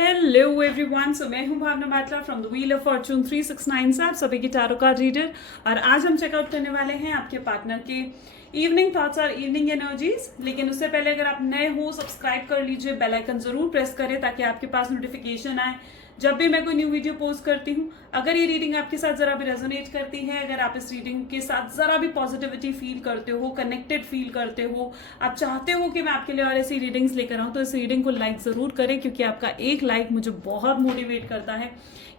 Hello everyone, so मैं हूं Bhavna Batla from the wheel of fortune 369 से आप सभी की टारो कार्ड रीडर। और आज हम चेकआउट करने वाले हैं आपके पार्टनर के इवनिंग थॉट्स और इवनिंग एनर्जीज। लेकिन उससे पहले अगर आप नए हो, सब्सक्राइब कर लीजिए, बेल आइकन जरूर प्रेस करें ताकि आपके पास नोटिफिकेशन आए जब भी मैं कोई न्यू वीडियो पोस्ट करती हूँ। अगर ये रीडिंग आपके साथ जरा भी रेजोनेट करती है, अगर आप इस रीडिंग के साथ जरा भी पॉजिटिविटी फील करते हो, कनेक्टेड फील करते हो, आप चाहते हो कि मैं आपके लिए और ऐसी रीडिंग्स लेकर आऊँ, तो इस रीडिंग को लाइक जरूर करें, क्योंकि आपका एक लाइक मुझे बहुत मोटिवेट करता है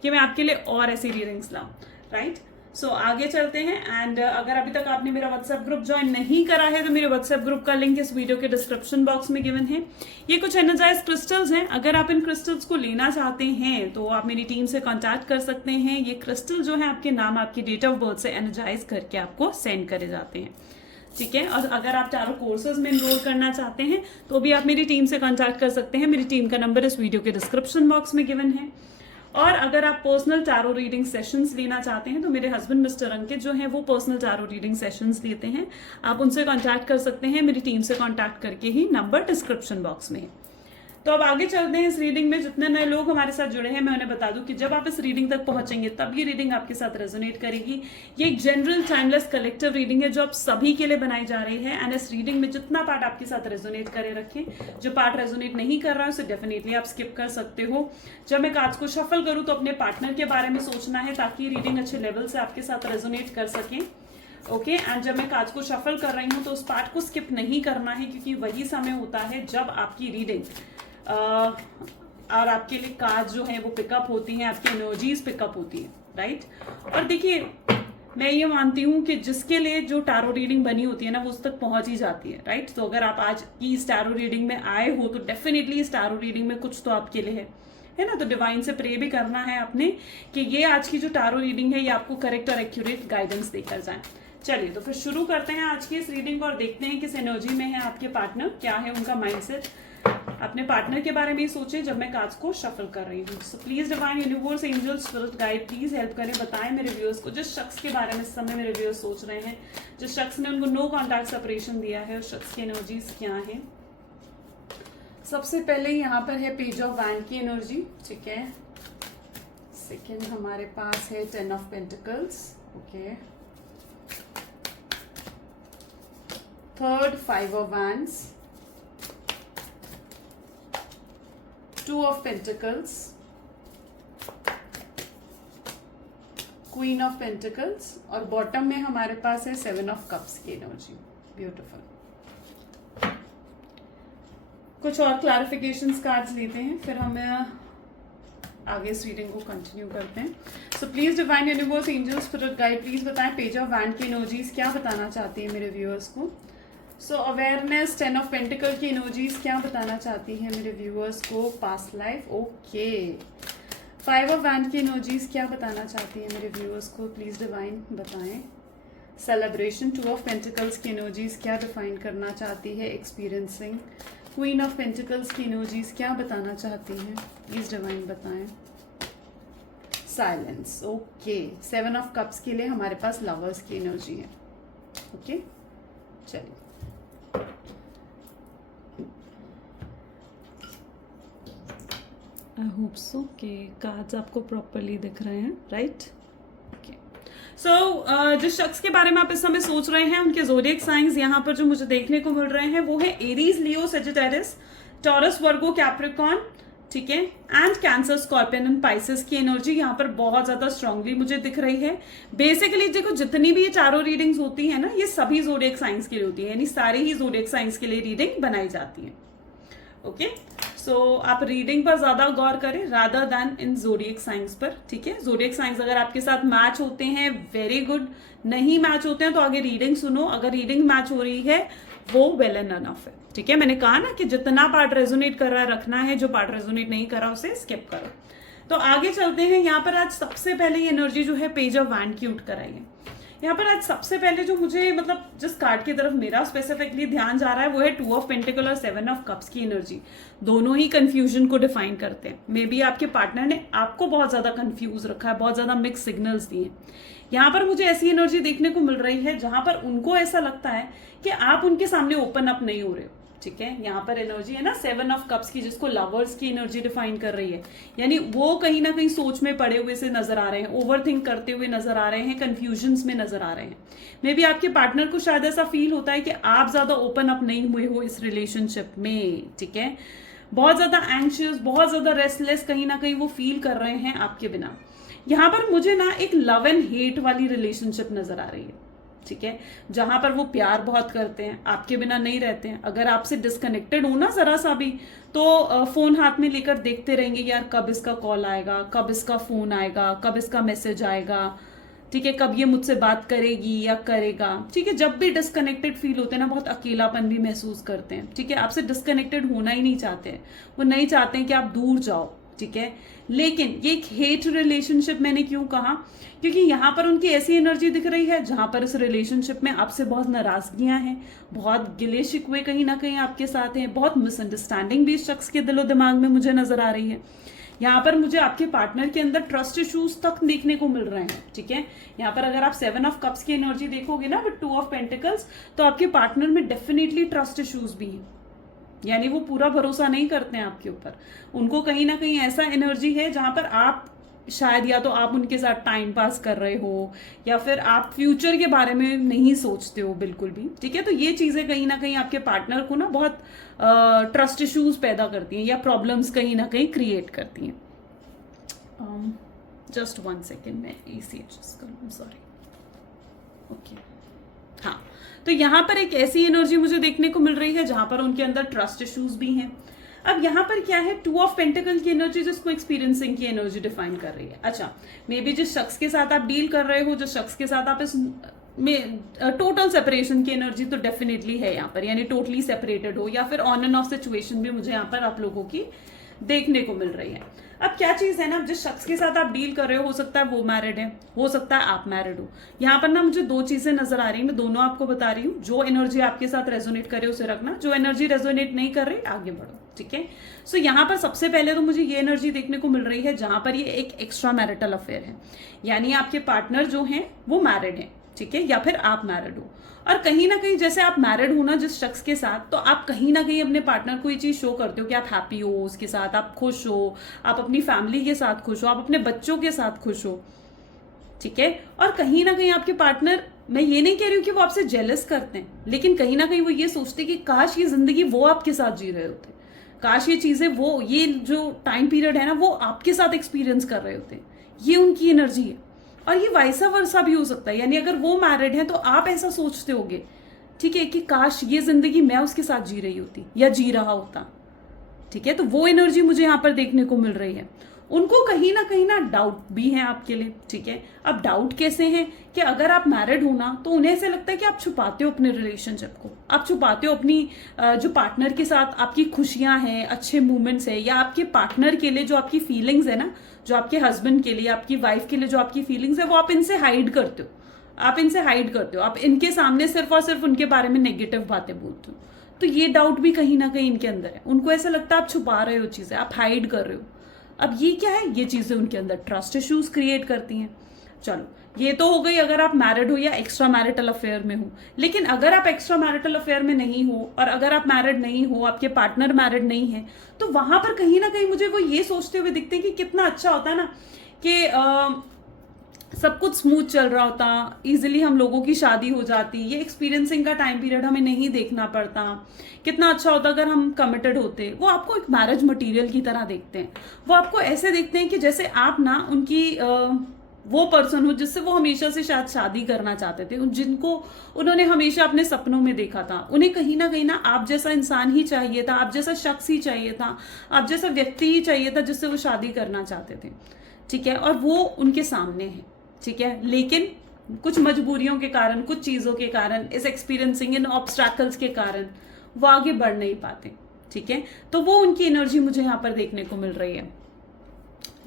कि मैं आपके लिए और ऐसी रीडिंग्स लाऊं। राइट, सो आगे चलते हैं। एंड अगर अभी तक आपने मेरा व्हाट्सएप ग्रुप ज्वाइन नहीं करा है तो मेरे व्हाट्सएप ग्रुप का लिंक इस वीडियो के डिस्क्रिप्शन बॉक्स में गिवन है। ये कुछ एनर्जाइज क्रिस्टल्स हैं। अगर आप इन क्रिस्टल्स को लेना चाहते हैं तो आप मेरी टीम से कांटेक्ट कर सकते हैं। ये क्रिस्टल जो है आपके नाम, आपकी डेट ऑफ बर्थ से एनर्जाइज करके आपको सेंड करे जाते हैं। ठीक है, और अगर आप टारो कोर्सेज में एनरोल करना चाहते हैं तो भी आप मेरी टीम से कांटेक्ट कर सकते हैं। मेरी टीम का नंबर इस वीडियो के डिस्क्रिप्शन बॉक्स में गिवन है। और अगर आप पर्सनल टारो रीडिंग सेशंस लेना चाहते हैं तो मेरे हस्बैंड मिस्टर अंकित जो हैं वो पर्सनल टारो रीडिंग सेशंस लेते हैं। आप उनसे कांटेक्ट कर सकते हैं, मेरी टीम से कांटेक्ट करके ही, नंबर डिस्क्रिप्शन बॉक्स में है। तो अब आगे चलते हैं इस रीडिंग में। जितने नए लोग हमारे साथ जुड़े हैं मैं उन्हें बता दूं कि जब आप इस रीडिंग तक पहुंचेंगे तब ये रीडिंग आपके साथ रेजोनेट करेगी। ये एक जनरल टाइमलेस कलेक्टिव रीडिंग है जो आप सभी के लिए बनाई जा रही है। एंड इस रीडिंग में जितना पार्ट आपके साथ रेजोनेट करे रखें, जो पार्ट रेजोनेट नहीं कर रहा है उसे डेफिनेटली आप स्किप कर सकते हो। जब मैं कार्ड्स को शफल करूं तो अपने पार्टनर के बारे में सोचना है ताकि रीडिंग अच्छे लेवल से आपके साथ रेजोनेट कर सके। ओके, एंड जब मैं कार्ड्स को शफल कर रही हूँ तो उस पार्ट को स्किप नहीं करना है, क्योंकि वही समय होता है जब आपकी रीडिंग और आपके लिए कार्ड जो है वो पिकअप होती हैं, आपकी एनर्जीज पिकअप होती है। राइट, और देखिए मैं ये मानती हूँ कि जिसके लिए जो टारो रीडिंग बनी होती है ना वो उस तक पहुंच ही जाती है। राइट, तो अगर आप आज की इस टारो रीडिंग में आए हो तो डेफिनेटली इस टारो रीडिंग में कुछ तो आपके लिए है ना। तो डिवाइन से प्रे भी करना है आपने कि ये आज की जो टारो रीडिंग है ये आपको करेक्ट और एक्यूरेट गाइडेंस देकर जाए। चलिए तो फिर शुरू करते हैं आज की इस रीडिंग को और देखते हैं किस एनर्जी में है आपके पार्टनर, क्या है उनका माइंडसेट। अपने पार्टनर के बारे में ही सोचें जब मैं कार्ड्स को शफल कर रही हूँ। So please divine universe, angels, spirit guide please help करें, बताएं मेरे व्यूअर्स को जिस शख्स के बारे में इस समय मेरे व्यूअर्स सोच रहे हैं, जिस शख्स ने उनको नो कॉन्टैक्ट सेपरेशन दिया है, उस शख्स की एनर्जीज क्या है। सबसे पहले यहाँ पर है पेज ऑफ वैंड की एनर्जी। ठीक है, सेकेंड हमारे पास है 10 of pentacles. Okay, third 5 of wands, 2 of Pentacles, Queen of Pentacles, और बॉटम में हमारे पास है 7 of Cups की एनर्जी। ब्यूटीफुल। कुछ और क्लैरिफिकेशंस कार्ड्स लेते हैं, फिर हम आगे इस रीडिंग को कंटिन्यू करते हैं। So please divine universe, angels, spirit guide please बताएं पेज ऑफ वैंड की एनर्जीज क्या बताना चाहती है मेरे व्यूअर्स को। सो अवेयरनेस, 10 ऑफ पेंटिकल की एनर्जीज क्या बताना चाहती है मेरे व्यूअर्स को। Past life. Okay, 5 of wand की एनर्जीज क्या बताना चाहती है मेरे व्यूअर्स को, प्लीज डिवाइन बताएं। सेलिब्रेशन, 2 ऑफ पेंटिकल्स की एनर्जीज क्या डिफाइन करना चाहती है। एक्सपीरियंसिंग, क्वीन ऑफ पेंटिकल्स की एनर्जीज क्या बताना चाहती है, प्लीज डिवाइन बताएं। साइलेंस। ओके, 7 ऑफ कप्स के लिए हमारे पास लवर्स की एनर्जी है। ओके, चलिए आई होप सो कि कार्ड्स आपको प्रॉपरली दिख रहे हैं। Right, okay. सो जिस शख्स के बारे में आप इस समय सोच रहे हैं उनके ज़ोडिएक साइंस यहाँ पर जो मुझे देखने को मिल रहे हैं वो है एरीज, लियो, सेजिटेरियस, टॉरस, वर्गो, कैप्रिकॉर्न। ठीक है, and cancer, scorpion and Pisces की एनर्जी यहाँ पर बहुत ज्यादा स्ट्रांगली मुझे दिख रही है। बेसिकली देखो जितनी भी ये चारों रीडिंग्स होती है ना ये सभी ज़ोडिएक साइंस के लिए होती है, यानी सारे ही ज़ोडिएक साइंस के लिए रीडिंग बनाई जाती है। ओके, सो आप रीडिंग पर ज्यादा गौर करें rather then in zodiac science पर। ठीक है, ज़ोडिएक साइंस अगर आपके साथ मैच होते हैं वेरी गुड, नहीं मैच होते हैं तो आगे रीडिंग सुनो। अगर रीडिंग मैच हो रही है वो वेल एंड अनफ है। ठीक है, मैंने कहा ना कि जितना पार्ट रेजोनेट कर रहा है रखना है, जो पार्ट रेजोनेट नहीं कर रहा उसे स्किप करो। तो आगे चलते हैं। यहाँ पर आज सबसे पहले ये एनर्जी जो है पेज ऑफ वैंड की उठ कर आई है। यहाँ पर आज सबसे पहले जो मुझे मतलब जिस कार्ड की तरफ मेरा स्पेसिफिकली ध्यान जा रहा है वो है 2 ऑफ पेंटिकल और 7 ऑफ कप्स की एनर्जी। दोनों ही कंफ्यूजन को डिफाइन करते हैं। मे बी आपके पार्टनर ने आपको बहुत ज्यादा कंफ्यूज रखा है, बहुत ज्यादा मिक्स सिग्नल्स दिए। यहाँ पर मुझे ऐसी एनर्जी देखने को मिल रही है जहां पर उनको ऐसा लगता है कि आप उनके सामने ओपन अप नहीं हो रहे हो। ठीक है, यहाँ पर एनर्जी है ना 7 ऑफ कप्स की, जिसको लवर्स की एनर्जी डिफाइन कर रही है। यानी वो कहीं ना कहीं सोच में पड़े हुए से नजर आ रहे हैं, ओवर थिंक करते हुए नजर आ रहे हैं, कंफ्यूजन्स में नजर आ रहे हैं। मे बी आपके पार्टनर को शायद ऐसा फील होता है कि आप ज्यादा ओपन अप नहीं हुए हो इस रिलेशनशिप में, ठीक है। बहुत ज्यादा एंशियस, बहुत ज्यादा रेस्टलेस कहीं ना कहीं वो फील कर रहे हैं आपके बिना। यहाँ पर मुझे ना एक लव एंड हेट वाली रिलेशनशिप नजर आ रही है, ठीक है, जहां पर वो प्यार बहुत करते हैं, आपके बिना नहीं रहते हैं। अगर आपसे डिस्कनेक्टेड हो ना जरा सा भी, तो फोन हाथ में लेकर देखते रहेंगे, यार कब इसका कॉल आएगा, कब इसका फोन आएगा, कब इसका मैसेज आएगा, ठीक है, कब ये मुझसे बात करेगी या करेगा, ठीक है। जब भी डिस्कनेक्टेड फील होते हैं ना, बहुत अकेलापन भी महसूस करते हैं, ठीक है। आपसे डिस्कनेक्टेड होना ही नहीं चाहते हैं, वो नहीं चाहते हैं कि आप दूर जाओ, ठीक है। लेकिन ये एक हेट रिलेशनशिप मैंने क्यों कहा, क्योंकि यहाँ पर उनकी ऐसी एनर्जी दिख रही है जहां पर इस रिलेशनशिप में आपसे बहुत नाराजगियां हैं, बहुत गिले शिकवे कहीं ना कहीं आपके साथ हैं, बहुत मिसअंडरस्टैंडिंग भी इस शख्स के दिलो दिमाग में मुझे नजर आ रही है। यहाँ पर मुझे आपके पार्टनर के अंदर ट्रस्ट इश्यूज तक देखने को मिल रहे हैं, ठीक है। यहाँ पर अगर आप 7 ऑफ कप्स की एनर्जी देखोगे ना विद 2 ऑफ पेंटिकल्स, तो आपके पार्टनर में डेफिनेटली ट्रस्ट इश्यूज भी है। यानी वो पूरा भरोसा नहीं करते हैं आपके ऊपर। उनको कहीं ना कहीं ऐसा एनर्जी है जहां पर आप शायद, या तो आप उनके साथ टाइम पास कर रहे हो, या फिर आप फ्यूचर के बारे में नहीं सोचते हो बिल्कुल भी, ठीक है। तो ये चीजें कहीं ना कहीं आपके पार्टनर को ना बहुत ट्रस्ट इश्यूज पैदा करती हैं, या प्रॉब्लम्स कहीं ना कहीं क्रिएट करती हैं। जस्ट 1 सेकेंड, मैं एसी एडजस्ट करूँ, सॉरी। ओके, हाँ, तो यहाँ पर एक ऐसी एनर्जी मुझे देखने को मिल रही है जहां पर उनके अंदर ट्रस्ट इश्यूज भी हैं। अब यहाँ पर क्या है, 2 ऑफ पेंटिकल की एनर्जी जिसको एक्सपीरियंसिंग की एनर्जी डिफाइन कर रही है। अच्छा, मे बी जिस शख्स के साथ आप डील कर रहे हो, जो शख्स के साथ आप इस में टोटल सेपरेशन की एनर्जी तो डेफिनेटली है यहाँ पर, यानी टोटली सेपरेटेड हो, या फिर ऑन एंड ऑफ सिचुएशन भी मुझे यहाँ पर आप लोगों की देखने को मिल रही है। अब क्या चीज है ना, जिस शख्स के साथ आप डील कर रहे हो सकता है वो मैरिड है, हो सकता है आप मैरिड हो। यहाँ पर ना मुझे 2 चीजें नजर आ रही है, मैं दोनों आपको बता रही हूँ। जो एनर्जी आपके साथ रेजोनेट करे उसे रखना, जो एनर्जी रेजोनेट नहीं कर रही आगे बढ़ो, ठीक है। सो यहाँ पर सबसे पहले तो मुझे ये एनर्जी देखने को मिल रही है जहां पर ये एक एक्स्ट्रा मैरिटल अफेयर है, यानी आपके पार्टनर जो है वो मैरिड है, ठीक है, या फिर आप मैरिड हो। और कहीं ना कहीं जैसे आप मैरिड हो ना जिस शख्स के साथ, तो आप कहीं ना कहीं अपने पार्टनर को ये चीज शो करते हो कि आप हैप्पी हो उसके साथ, आप खुश हो, आप अपनी फैमिली के साथ खुश हो, आप अपने बच्चों के साथ खुश हो, ठीक है। और कहीं ना कहीं आपके पार्टनर, मैं ये नहीं कह रही हूँ कि वो आपसे जेलस करते हैं, लेकिन कहीं ना कहीं वो ये सोचते कि काश ये जिंदगी वो आपके साथ जी रहे होते, काश ये चीजें वो, ये जो टाइम पीरियड है ना वो आपके साथ एक्सपीरियंस कर रहे होते। ये उनकी एनर्जी है। और ये वाइसा वर्सा भी हो सकता है, यानी अगर वो मैरिड है तो आप ऐसा सोचते होगे, ठीक है, कि काश ये जिंदगी मैं उसके साथ जी रही होती या जी रहा होता, ठीक है। तो वो एनर्जी मुझे यहाँ पर देखने को मिल रही है। उनको कहीं ना डाउट भी है आपके लिए, ठीक है। अब डाउट कैसे है कि अगर आप मैरिड हो ना, तो उन्हें ऐसे लगता है कि आप छुपाते हो अपने रिलेशनशिप को, आप छुपाते हो अपनी जो पार्टनर के साथ आपकी खुशियां हैं, अच्छे मोमेंट्स है, या आपके पार्टनर के लिए जो आपकी फीलिंग्स है ना, जो आपके हस्बैंड के लिए, आपकी वाइफ के लिए जो आपकी फीलिंग्स है, वो आप इनसे हाइड करते हो, आप इनसे हाइड करते हो, आप इनके सामने सिर्फ और सिर्फ उनके बारे में नेगेटिव बातें बोलते हो। तो ये डाउट भी कहीं ना कहीं इनके अंदर है। उनको ऐसा लगता है आप छुपा रहे हो चीजें, आप हाइड कर रहे हो। अब ये क्या है, ये चीजें उनके अंदर ट्रस्ट इश्यूज क्रिएट करती हैं। चलो, ये तो हो गई अगर आप मैरिड हो या एक्स्ट्रा मैरिटल अफेयर में हो। लेकिन अगर आप एक्स्ट्रा मैरिटल अफेयर में नहीं हो, और अगर आप मैरिड नहीं हो, आपके पार्टनर मैरिड नहीं है, तो वहां पर कहीं ना कहीं मुझे वो ये सोचते हुए दिखते हैं कि कितना अच्छा होता है ना कि सब कुछ स्मूथ चल रहा होता, इजीली हम लोगों की शादी हो जाती, ये एक्सपीरियंसिंग का टाइम पीरियड हमें नहीं देखना पड़ता, कितना अच्छा होता अगर हम कमिटेड होते। वो आपको एक मैरिज मटेरियल की तरह देखते हैं। वो आपको ऐसे देखते हैं कि जैसे आप ना उनकी वो पर्सन हो जिससे वो हमेशा से शायद शादी करना चाहते थे, जिनको उन्होंने हमेशा अपने सपनों में देखा था। उन्हें कहीं ना आप जैसा इंसान ही चाहिए था, आप जैसा शख्स ही चाहिए था, आप जैसा व्यक्ति ही चाहिए था जिससे वो शादी करना चाहते थे, ठीक है। और वो उनके सामने है, ठीक है। लेकिन कुछ मजबूरियों के कारण, कुछ चीजों के कारण, इस एक्सपीरियंसिंग इन ऑब्स्ट्रैकल्स के कारण वो आगे बढ़ नहीं पाते, ठीक है। तो वो उनकी एनर्जी मुझे यहाँ पर देखने को मिल रही है।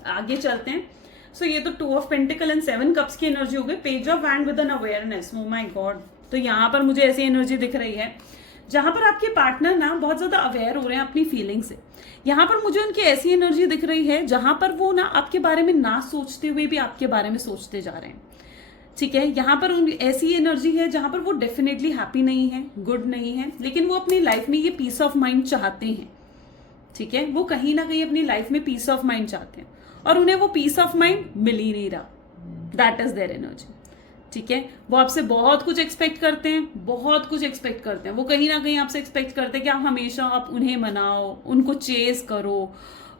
आगे चलते हैं। सो ये तो 2 ऑफ पेंटिकल एंड 7 कप्स की एनर्जी हो गई। Page of wand with an awareness, oh my God. तो यहाँ पर मुझे ऐसी एनर्जी दिख रही है जहां पर आपके पार्टनर ना बहुत ज्यादा अवेयर हो रहे हैं अपनी फीलिंग से। यहाँ पर मुझे उनकी ऐसी एनर्जी दिख रही है जहां पर वो ना आपके बारे में ना सोचते हुए भी आपके बारे में सोचते जा रहे हैं, ठीक है, यहाँ पर ऐसी एनर्जी है जहां पर वो डेफिनेटली हैप्पी नहीं है, गुड नहीं है, लेकिन वो अपनी लाइफ में ये पीस ऑफ माइंड चाहते हैं। ठीक है, वो कहीं ना कहीं अपनी लाइफ में पीस ऑफ माइंड चाहते हैं और उन्हें वो पीस ऑफ माइंड मिल ही नहीं रहा। That is their energy. ठीक है, वो आपसे बहुत कुछ एक्सपेक्ट करते हैं, बहुत कुछ एक्सपेक्ट करते हैं। वो कहीं ना कहीं आपसे एक्सपेक्ट करते हैं कि आप हमेशा आप उन्हें मनाओ, उनको चेस करो,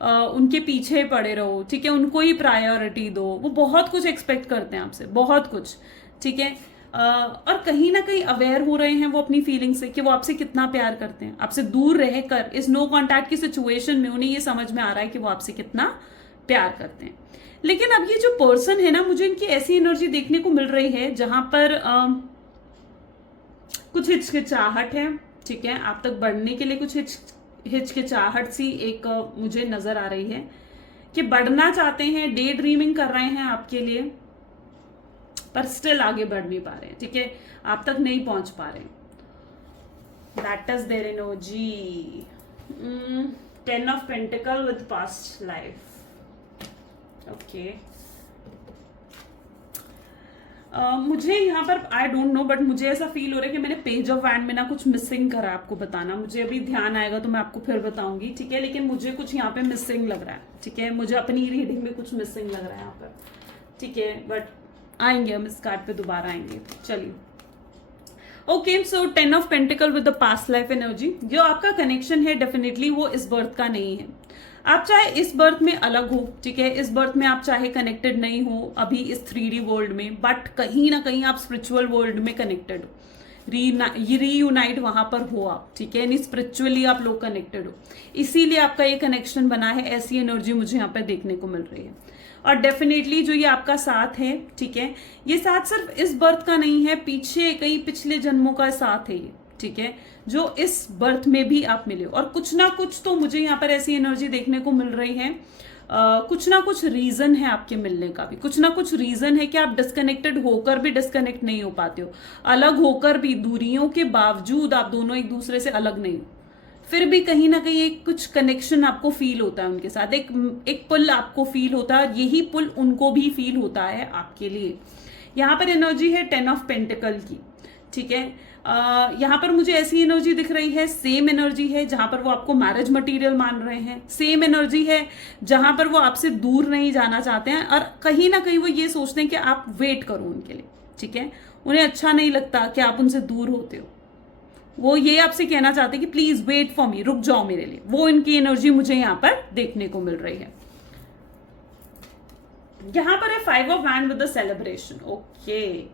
उनके पीछे पड़े रहो। ठीक है, उनको ही प्रायोरिटी दो। वो बहुत कुछ एक्सपेक्ट करते हैं आपसे, बहुत कुछ। ठीक है, और कहीं ना कहीं अवेयर हो रहे हैं वो अपनी फीलिंग से कि वो आपसे कितना प्यार करते हैं। आपसे दूर रहकर इस नो कॉन्टैक्ट की सिचुएशन में उन्हें ये समझ में आ रहा है कि वो आपसे कितना प्यार करते हैं। लेकिन अब ये जो पर्सन है ना, मुझे इनकी ऐसी एनर्जी देखने को मिल रही है जहां पर कुछ हिचकिचाहट है। ठीक है, आप तक बढ़ने के लिए कुछ हिचकिचाहट सी एक मुझे नजर आ रही है कि बढ़ना चाहते हैं, डे ड्रीमिंग कर रहे हैं आपके लिए, पर स्टिल आगे बढ़ नहीं पा रहे हैं। ठीक है, आप तक नहीं पहुंच पा रहे हैं। That is their energy. 10 of pentacle with past life. Okay, मुझे यहाँ पर आई डोंट नो, बट मुझे ऐसा फील हो रहा है कि मैंने पेज ऑफ वैंड में ना कुछ मिसिंग करा। आपको बताना, मुझे अभी ध्यान आएगा तो मैं आपको फिर बताऊंगी। ठीक है, लेकिन मुझे कुछ यहाँ पे मिसिंग लग रहा है। ठीक है, मुझे अपनी रीडिंग में कुछ मिसिंग लग रहा है यहाँ पर। ठीक है, बट आएंगे हम इस कार्ड पे, दोबारा आएंगे। चलिए, okay, so 10 of pentacle with the past life energy. जो आपका कनेक्शन है डेफिनेटली वो इस बर्थ का नहीं है। आप चाहे इस बर्थ में अलग हो, ठीक है, इस बर्थ में आप चाहे कनेक्टेड नहीं हो अभी इस 3D वर्ल्ड में, बट कहीं ना कहीं आप स्पिरिचुअल वर्ल्ड में कनेक्टेड हो, रीयूनाइट वहां पर हो आप। ठीक है, यानी स्पिरिचुअली आप लोग कनेक्टेड हो, इसीलिए आपका ये कनेक्शन बना है। ऐसी एनर्जी मुझे यहाँ पर देखने को मिल रही है। और डेफिनेटली जो ये आपका साथ है, ठीक है, ये साथ सिर्फ इस बर्थ का नहीं है, पीछे कई पिछले जन्मों का साथ है ये। ठीक है, जो इस बर्थ में भी आप मिले, और कुछ ना कुछ तो मुझे यहाँ पर ऐसी एनर्जी देखने को मिल रही है। कुछ ना कुछ रीजन है आपके मिलने का भी, कुछ ना कुछ रीजन है कि आप डिस्कनेक्टेड होकर भी डिस्कनेक्ट नहीं हो पाते हो, अलग होकर भी, दूरियों के बावजूद आप दोनों एक दूसरे से अलग नहीं हो, फिर भी कहीं ना कहीं एक कुछ कनेक्शन आपको फील होता है उनके साथ, एक पुल आपको फील होता है, यही पुल उनको भी फील होता है आपके लिए। यहाँ पर एनर्जी है 10 ऑफ पेंटिकल की। ठीक है, यहाँ पर मुझे ऐसी एनर्जी दिख रही है, सेम एनर्जी है जहां पर वो आपको मैरिज मटेरियल मान रहे हैं, सेम एनर्जी है जहां पर वो आपसे दूर नहीं जाना चाहते हैं, और कहीं ना कहीं वो ये सोचते हैं कि आप वेट करो उनके लिए। ठीक है, उन्हें अच्छा नहीं लगता कि आप उनसे दूर होते हो, वो ये आपसे कहना चाहते हैं कि प्लीज वेट फॉर मी, रुक जाओ मेरे लिए। वो इनकी एनर्जी मुझे यहाँ पर देखने को मिल रही है। यहाँ पर है 5 of wand with the celebration. Okay,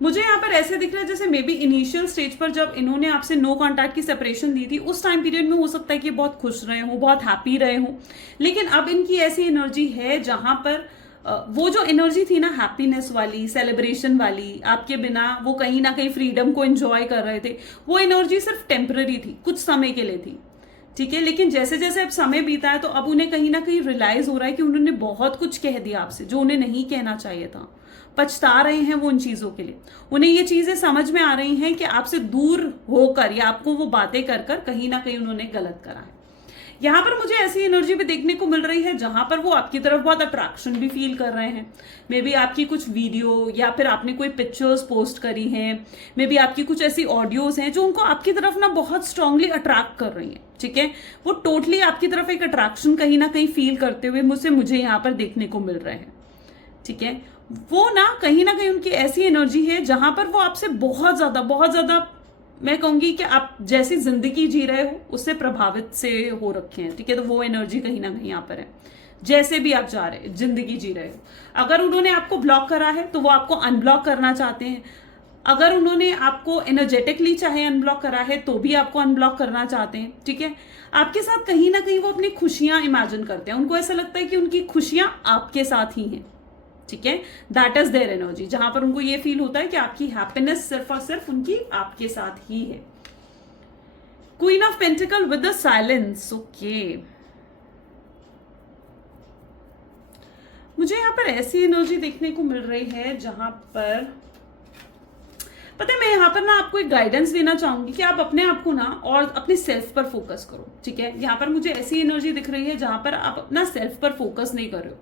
मुझे यहाँ पर ऐसे दिख रहा है जैसे मे बी इनिशियल स्टेज पर जब इन्होंने आपसे नो कॉन्टैक्ट की सेपरेशन दी थी, उस टाइम पीरियड में हो सकता है कि बहुत खुश रहे हो, बहुत हैप्पी रहे हो, लेकिन अब इनकी ऐसी एनर्जी है जहां पर वो जो एनर्जी थी ना, हैप्पीनेस वाली, सेलिब्रेशन वाली, आपके बिना वो कहीं ना कहीं फ्रीडम को एंजॉय कर रहे थे, वो एनर्जी सिर्फ टेम्पररी थी, कुछ समय के लिए थी। ठीक है, लेकिन जैसे जैसे अब समय बीता है तो अब उन्हें कहीं ना कहीं रियलाइज हो रहा है कि उन्होंने बहुत कुछ कह दिया आपसे जो उन्हें नहीं कहना चाहिए था। पछता रहे हैं वो उन चीजों के लिए। उन्हें ये चीजें समझ में आ रही हैं कि आपसे दूर होकर या आपको वो बातें कर कर कहीं ना कहीं उन्होंने गलत करा है। यहाँ पर मुझे ऐसी एनर्जी भी देखने को मिल रही है जहां पर वो आपकी तरफ बहुत अट्रैक्शन भी फील कर रहे हैं। मे बी आपकी कुछ वीडियो या फिर आपने कोई पिक्चर्स पोस्ट करी हैं, मे बी आपकी कुछ ऐसी ऑडियोज हैं जो उनको आपकी तरफ ना बहुत स्ट्रांगली अट्रैक्ट कर रही हैं। ठीक है, वो टोटली आपकी तरफ एक अट्रैक्शन कहीं ना कहीं फील करते हुए मुझे यहाँ पर देखने को मिल रहे हैं। ठीक है, वो ना कहीं उनकी ऐसी एनर्जी है जहां पर वो आपसे बहुत ज्यादा मैं कहूंगी कि आप जैसी जिंदगी जी रहे हो उससे प्रभावित से हो रखे हैं। ठीक है, तो वो एनर्जी कहीं ना कहीं यहाँ पर है। जैसे भी आप जा रहे हैं, जिंदगी जी रहे हो, अगर उन्होंने आपको ब्लॉक करा है तो वो आपको अनब्लॉक करना चाहते हैं। अगर उन्होंने आपको एनर्जेटिकली चाहे अनब्लॉक करा है तो भी आपको अनब्लॉक करना चाहते हैं। ठीक है, आपके साथ कहीं ना कहीं वो अपनी खुशियां इमेजिन करते हैं। उनको ऐसा लगता है कि उनकी खुशियां आपके साथ ही हैं। ठीक है, दैट इज देयर एनर्जी, जहां पर उनको ये फील होता है कि आपकी हैप्पीनेस सिर्फ और सिर्फ उनकी आपके साथ ही है। Queen of pentacle with the silence. Okay, मुझे यहां पर ऐसी एनर्जी देखने को मिल रही है जहां पर पता है, मैं यहाँ पर ना आपको एक गाइडेंस देना चाहूंगी कि आप अपने आप को ना और अपने सेल्फ पर फोकस करो। ठीक है, यहाँ पर मुझे ऐसी एनर्जी दिख रही है जहां पर आप अपना सेल्फ पर फोकस नहीं कर रहे हो।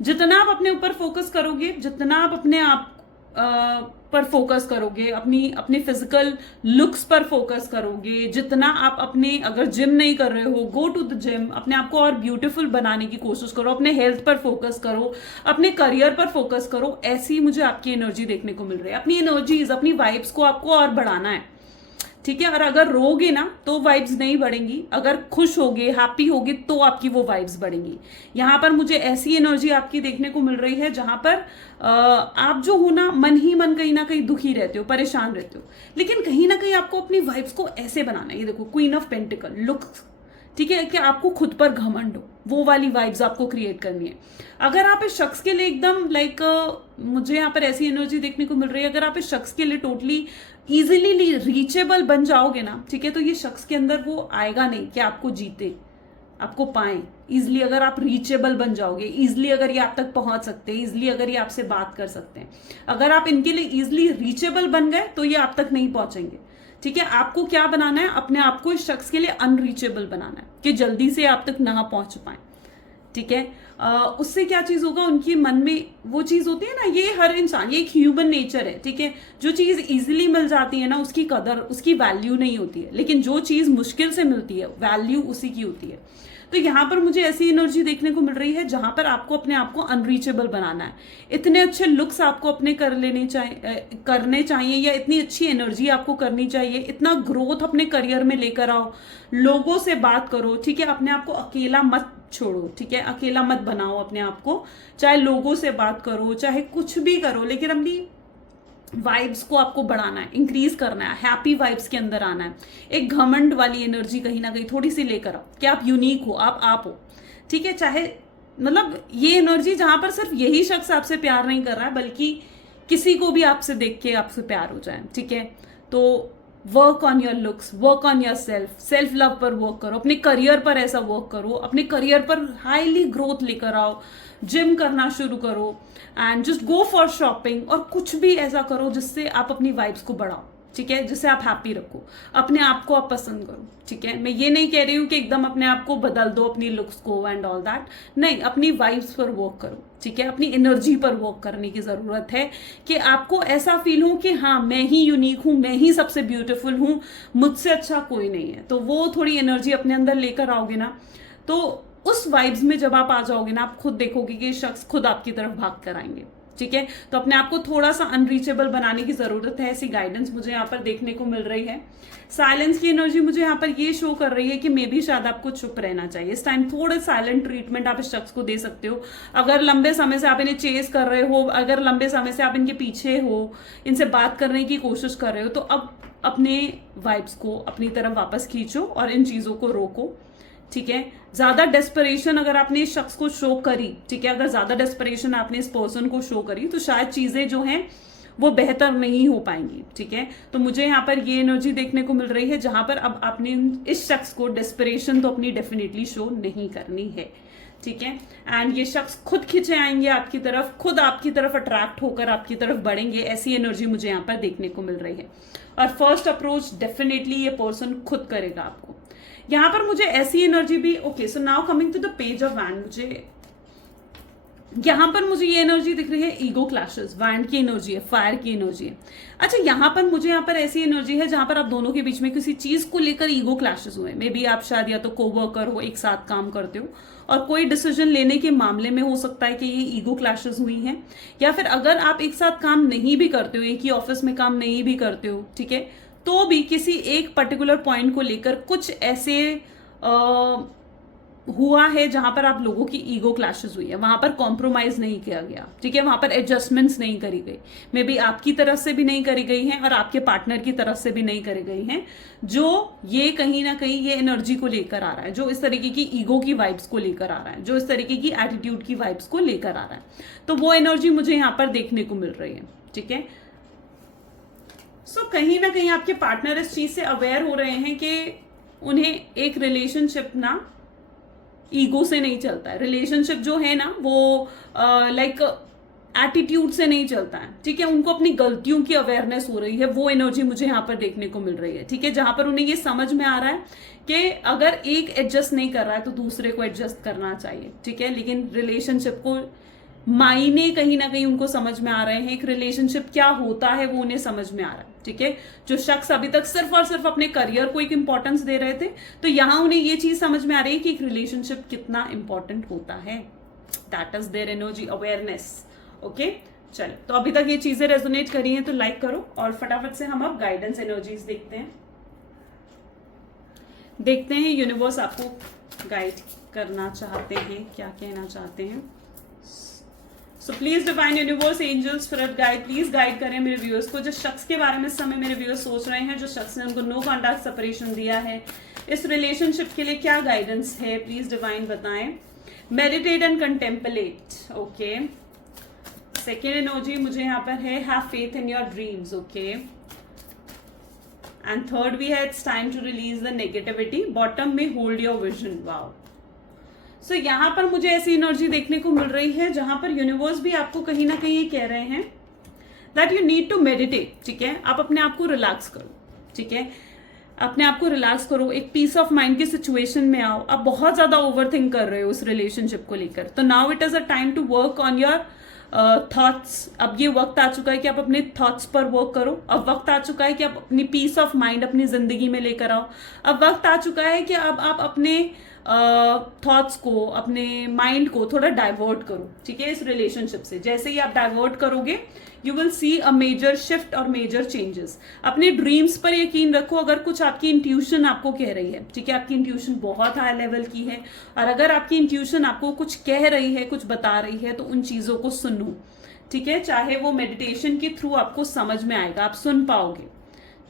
जितना आप अपने ऊपर फोकस करोगे, जितना आप अपने आप पर फोकस करोगे, अपनी फिजिकल लुक्स पर फोकस करोगे, जितना आप अपने, अगर जिम नहीं कर रहे हो, गो टू द जिम, अपने आप को और ब्यूटीफुल बनाने की कोशिश करो, अपने हेल्थ पर फोकस करो, अपने करियर पर फोकस करो। ऐसी मुझे आपकी एनर्जी देखने को मिल रही है। अपनी एनर्जीज, अपनी वाइब्स को आपको और बढ़ाना है, ठीक है। और अगर रोगे ना तो वाइब्स नहीं बढ़ेंगी, अगर खुश होगे, हैप्पी होगे, तो आपकी वो वाइब्स बढ़ेंगी। यहां पर मुझे ऐसी एनर्जी आपकी देखने को मिल रही है जहां पर आप जो हो ना, मन ही मन कहीं ना कहीं दुखी रहते हो, परेशान रहते हो, लेकिन कहीं ना कहीं आपको अपनी वाइब्स को ऐसे बनाना है। ये देखो, क्वीन ऑफ पेंटिकल लुक, ठीक है, कि आपको खुद पर घमंड हो, वो वाली वाइब्स आपको क्रिएट करनी है। अगर आप इस शख्स के लिए एकदम मुझे यहाँ पर ऐसी एनर्जी देखने को मिल रही है, अगर आप इस शख्स के लिए टोटली इजिली रीचेबल बन जाओगे ना, ठीक है, तो ये शख्स के अंदर वो आएगा नहीं कि आपको जीते, आपको पाए इजिली। अगर आप रीचेबल बन जाओगे, इजिली अगर ये आप तक पहुंच सकते हैं, इजिली अगर ये आपसे बात कर सकते हैं, अगर आप इनके लिए इजिली रीचेबल बन गए, तो ये आप तक नहीं पहुंचेंगे, ठीक है। आपको क्या बनाना है, अपने आप को इस शख्स के लिए अनरीचेबल बनाना है कि जल्दी से आप तक ना पहुंच पाए, ठीक है। उससे क्या चीज होगा, उनके मन में वो चीज होती है ना, ये हर इंसान, ये एक ह्यूमन नेचर है, ठीक है। जो चीज इजीली मिल जाती है ना, उसकी कदर, उसकी वैल्यू नहीं होती है, लेकिन जो चीज मुश्किल से मिलती है, वैल्यू उसी की होती है। तो यहां पर मुझे ऐसी एनर्जी देखने को मिल रही है जहां पर आपको अपने आप को अनरीचेबल बनाना है। इतने अच्छे लुक्स आपको अपने करने चाहिए, या इतनी अच्छी एनर्जी आपको करनी चाहिए, इतना ग्रोथ अपने करियर में लेकर आओ, लोगों से बात करो, ठीक है। अपने आप को अकेला मत छोड़ो, ठीक है, अकेला मत बनाओ अपने आप को, चाहे लोगों से बात करो, चाहे कुछ भी करो, लेकिन अपनी वाइब्स को आपको बढ़ाना है, इंक्रीज करना है, हैप्पी वाइब्स के अंदर आना है। एक घमंड वाली एनर्जी कहीं ना कहीं थोड़ी सी लेकर आओ कि आप यूनिक हो, आप हो, ठीक है। चाहे ये एनर्जी जहां पर सिर्फ यही शख्स आपसे प्यार नहीं कर रहा है, बल्कि किसी को भी आपसे देख के आपसे प्यार हो जाए, ठीक है। तो work on your looks, work on your self love पर वर्क करो, अपने करियर पर ऐसा वर्क करो, अपने करियर पर हाईली ग्रोथ लेकर आओ, जिम करना शुरू करो, and just go for shopping, और कुछ भी ऐसा करो जिससे आप अपनी वाइब्स को बढ़ाओ, ठीक है, जिससे आप हैप्पी रखो, अपने आप को आप पसंद करो, ठीक है। मैं ये नहीं कह रही हूं कि एकदम अपने आप को बदल दो, अपनी लुक्स को एंड ऑल दैट, नहीं, अपनी वाइब्स पर वर्क करो, ठीक है, अपनी एनर्जी पर वर्क करने की जरूरत है कि आपको ऐसा फील हो कि हाँ, मैं ही यूनिक हूं, मैं ही सबसे ब्यूटीफुल हूं, मुझसे अच्छा कोई नहीं है। तो वो थोड़ी एनर्जी अपने अंदर लेकर आओगे ना, तो उस वाइब्स में जब आप आ जाओगे ना, आप खुद देखोगे कि शख्स खुद आपकी तरफ भाग कर आएंगे, ठीक है। तो अपने आप को थोड़ा सा अनरीचेबल बनाने की जरूरत है, ऐसी गाइडेंस मुझे यहाँ पर देखने को मिल रही है। साइलेंस की एनर्जी मुझे यहाँ पर ये शो कर रही है कि मे भी शायद आपको चुप रहना चाहिए इस टाइम, थोड़ा साइलेंट ट्रीटमेंट आप इस शख्स को दे सकते हो। अगर लंबे समय से आप इन्हें चेस कर रहे हो, अगर लंबे समय से आप इनके पीछे हो, इनसे बात करने की कोशिश कर रहे हो, तो अब अपने वाइब्स को अपनी तरफ वापस खींचो और इन चीजों को रोको, ठीक है। ज्यादा डेस्परेशन अगर आपने इस शख्स को शो करी, ठीक है, अगर ज्यादा डेस्परेशन आपने इस पर्सन को शो करी, तो शायद चीजें जो हैं वो बेहतर नहीं हो पाएंगी, ठीक है। तो मुझे यहाँ पर ये एनर्जी देखने को मिल रही है जहां पर अब आपने इस शख्स को डेस्परेशन तो अपनी डेफिनेटली शो नहीं करनी है, ठीक है। एंड ये शख्स खुद खिंचे आएंगे आपकी तरफ, खुद आपकी तरफ अट्रैक्ट होकर आपकी तरफ बढ़ेंगे, ऐसी एनर्जी मुझे यहाँ पर देखने को मिल रही है। और फर्स्ट अप्रोच डेफिनेटली ये पर्सन खुद करेगा आपको। यहां पर मुझे ऐसी एनर्जी भी, okay, so now coming to the page of wand, मुझे यहां पर मुझे ये एनर्जी दिख रही है, ईगो क्लैशेस, वैंड की एनर्जी है, फायर की एनर्जी है। अच्छा, यहां पर मुझे यहाँ पर ऐसी एनर्जी है जहां पर आप दोनों के बीच में किसी चीज को लेकर ईगो क्लैशेस हुए। मे बी आप शायद या तो कोवर्कर हो, एक साथ काम करते हो, और कोई डिसीजन लेने के मामले में हो सकता है कि ये ईगो क्लैशेस हुई हैं, या फिर अगर आप एक साथ काम नहीं भी करते हो, एक ही ऑफिस में काम नहीं भी करते हो, ठीक है, तो भी किसी एक पर्टिकुलर पॉइंट को लेकर कुछ ऐसे हुआ है जहां पर आप लोगों की ईगो क्लैशेस हुई है, वहां पर कॉम्प्रोमाइज नहीं किया गया, ठीक है, वहां पर एडजस्टमेंट्स नहीं करी गई, मे बी आपकी तरफ से भी नहीं करी गई हैं और आपके पार्टनर की तरफ से भी नहीं करी गई हैं, जो ये कहीं ना कहीं ये एनर्जी को लेकर आ रहा है, जो इस तरीके की ईगो की वाइब्स को लेकर आ रहा है, जो इस तरीके की एटीट्यूड की वाइब्स को लेकर आ रहा है। तो वो एनर्जी मुझे यहाँ पर देखने को मिल रही है, ठीक है। कहीं ना कहीं आपके पार्टनर इस चीज से अवेयर हो रहे हैं कि उन्हें एक रिलेशनशिप ना ईगो से नहीं चलता है, रिलेशनशिप जो है ना वो एटीट्यूड से नहीं चलता है, ठीक है। उनको अपनी गलतियों की अवेयरनेस हो रही है, वो एनर्जी मुझे यहाँ पर देखने को मिल रही है, ठीक है, जहां पर उन्हें ये समझ में आ रहा है कि अगर एक एडजस्ट नहीं कर रहा है तो दूसरे को एडजस्ट करना चाहिए, ठीक है। लेकिन रिलेशनशिप को मायने कहीं ना कहीं उनको समझ में आ रहे हैं, एक रिलेशनशिप क्या होता है वो उन्हें समझ में आ रहा है, ठीक है। जो शख्स अभी तक सिर्फ और सिर्फ अपने करियर को एक इंपॉर्टेंस दे रहे थे, तो यहां उन्हें ये चीज समझ में आ रही है कि एक रिलेशनशिप कितना इंपॉर्टेंट होता है। That is their energy awareness. Okay, चलो, तो अभी तक ये चीजें रेजोनेट करी हैं तो लाइक करो, और फटाफट से हम अब गाइडेंस एनर्जीज देखते हैं यूनिवर्स आपको गाइड करना चाहते हैं, क्या कहना चाहते हैं। So please divine universe, angels, spirit guide, please guide करें मेरे व्यूअर्स को। जिस शख्स के बारे में इस समय मेरे व्यूअर्स सोच रहे हैं, जो शख्स ने उनको नो कॉन्टैक्ट सेपरेशन दिया है, इस रिलेशनशिप के लिए क्या गाइडेंस है, प्लीज डिवाइन बताएं। Meditate and contemplate, okay. Second energy मुझे यहाँ पर है have faith in your dreams, okay. And third भी है it's time to release the negativity, bottom में hold your vision. Wow, so यहाँ पर मुझे ऐसी एनर्जी देखने को मिल रही है जहां पर यूनिवर्स भी आपको कहीं ना कहीं ये कह रहे हैं that you need to meditate, ठीक है। आप अपने आप को रिलैक्स करो, ठीक है, अपने आप को रिलैक्स करो, एक पीस ऑफ माइंड की सिचुएशन में आओ। आप बहुत ज्यादा ओवर थिंक कर रहे हो उस रिलेशनशिप को लेकर, तो now it is a time to work on your thoughts. अब ये वक्त आ चुका है कि आप अपने थॉट्स पर वर्क करो। अब वक्त आ चुका है कि आप अपनी पीस ऑफ माइंड अपनी जिंदगी में लेकर आओ। अब वक्त आ चुका है कि अब आप अपने थॉट्स को, अपने माइंड को थोड़ा डाइवर्ट करो, ठीक है, इस रिलेशनशिप से। जैसे ही आप डाइवर्ट करोगे, you will see a major shift और मेजर चेंजेस। अपने ड्रीम्स पर यकीन रखो। अगर कुछ आपकी इंट्यूशन आपको कह रही है, ठीक है, आपकी इंट्यूशन बहुत हाई लेवल की है, और अगर आपकी इंट्यूशन आपको कुछ कह रही है, कुछ बता रही है, तो उन चीजों को सुनो, ठीक है। चाहे वो मेडिटेशन के थ्रू आपको समझ में आएगा, आप सुन पाओगे,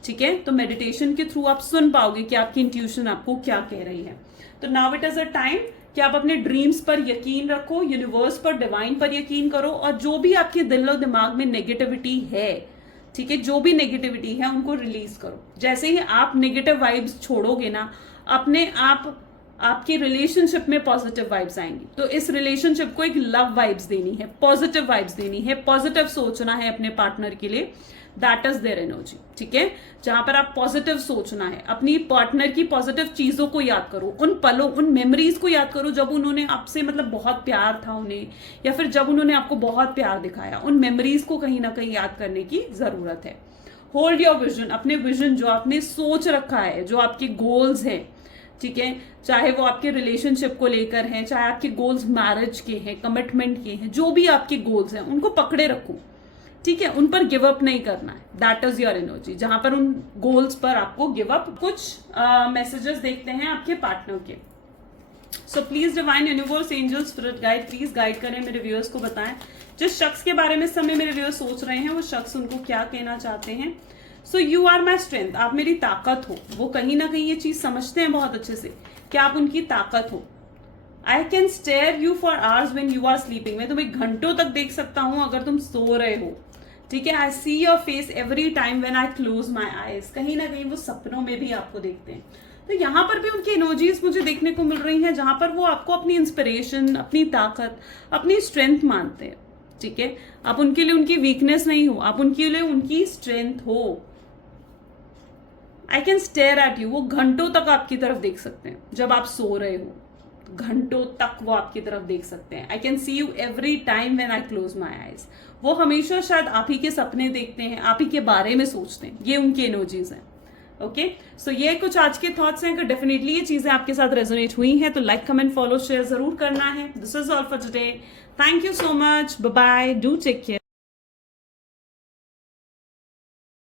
ठीक है। तो मेडिटेशन के थ्रू आप सुन पाओगे कि आपकी इंट्यूशन आपको क्या कह रही है। तो now it is a time कि आप अपने ड्रीम्स पर यकीन रखो, यूनिवर्स पर, डिवाइन पर यकीन करो, और जो भी आपके दिल और दिमाग में नेगेटिविटी है, ठीक है, जो भी नेगेटिविटी है उनको रिलीज करो। जैसे ही आप नेगेटिव वाइब्स छोड़ोगे ना, अपने आप आपकी रिलेशनशिप में पॉजिटिव वाइब्स आएंगी। तो इस रिलेशनशिप को एक लव वाइब्स देनी है, पॉजिटिव वाइब्स देनी है, पॉजिटिव सोचना है अपने पार्टनर के लिए। दैट इज देयर एनर्जी, ठीक है, जहां पर आप पॉजिटिव सोचना है। अपनी पार्टनर की पॉजिटिव चीजों को याद करो, उन पलों, उन मेमोरीज को याद करो जब उन्होंने आपसे मतलब बहुत प्यार था उन्हें, या फिर जब उन्होंने आपको बहुत प्यार दिखाया। उन मेमोरीज को कहीं ना कहीं याद करने की जरूरत है। होल्ड योर विजन, अपने विजन जो आपने सोच रखा है, जो आपके गोल्स हैं, ठीक है, चाहे वो आपके रिलेशनशिप को लेकर हैं, चाहे आपके गोल्स मैरिज के हैं, कमिटमेंट के हैं, जो भी आपके गोल्स हैं उनको पकड़े रखो, ठीक है, उन पर गिव अप नहीं करना है। दैट इज योर एनर्जी, जहां पर उन गोल्स पर आपको गिव अप। कुछ मैसेजेस देखते हैं आपके पार्टनर के। सो please divine universe, angel, spirit guide, please guide करें मेरे व्यूअर्स को। बताएं जिस शख्स के बारे में इस समय मेरे व्यूअर्स सोच रहे हैं, वो शख्स उनको क्या कहना चाहते हैं। So you are my strength, आप मेरी ताकत हो। वो कहीं ना कहीं ये चीज समझते हैं बहुत अच्छे से कि आप उनकी ताकत हो। I can stare you for hours when you are sleeping, मैं तुम्हें घंटों तक देख सकता हूं अगर तुम सो रहे हो, ठीक है। I see your face every time when I close my eyes, कहीं ना कहीं वो सपनों में भी आपको देखते हैं। तो यहाँ पर भी उनकी एनर्जीज मुझे देखने को मिल रही हैं जहां पर वो आपको अपनी इंस्पिरेशन, अपनी ताकत, अपनी स्ट्रेंथ मानते हैं, ठीक है। आप उनके लिए उनकी वीकनेस नहीं हो, आप उनके लिए उनकी स्ट्रेंथ हो। I can stare at you, वो घंटों तक आपकी तरफ देख सकते हैं जब आप सो रहे हो, घंटों तक वो आपकी तरफ देख सकते हैं। I can see you every time when I close my eyes, वो हमेशा शायद आप ही के सपने देखते हैं, आप ही के बारे में सोचते हैं। ये उनकी एनर्जीज हैं, ओके। सो ये कुछ आज के थॉट्स हैं। अगर डेफिनेटली ये चीजें आपके साथ रेजोनेट हुई हैं तो लाइक, कमेंट, फॉलो, शेयर जरूर करना है। This is all for today. Thank you so much, bye bye, do take care.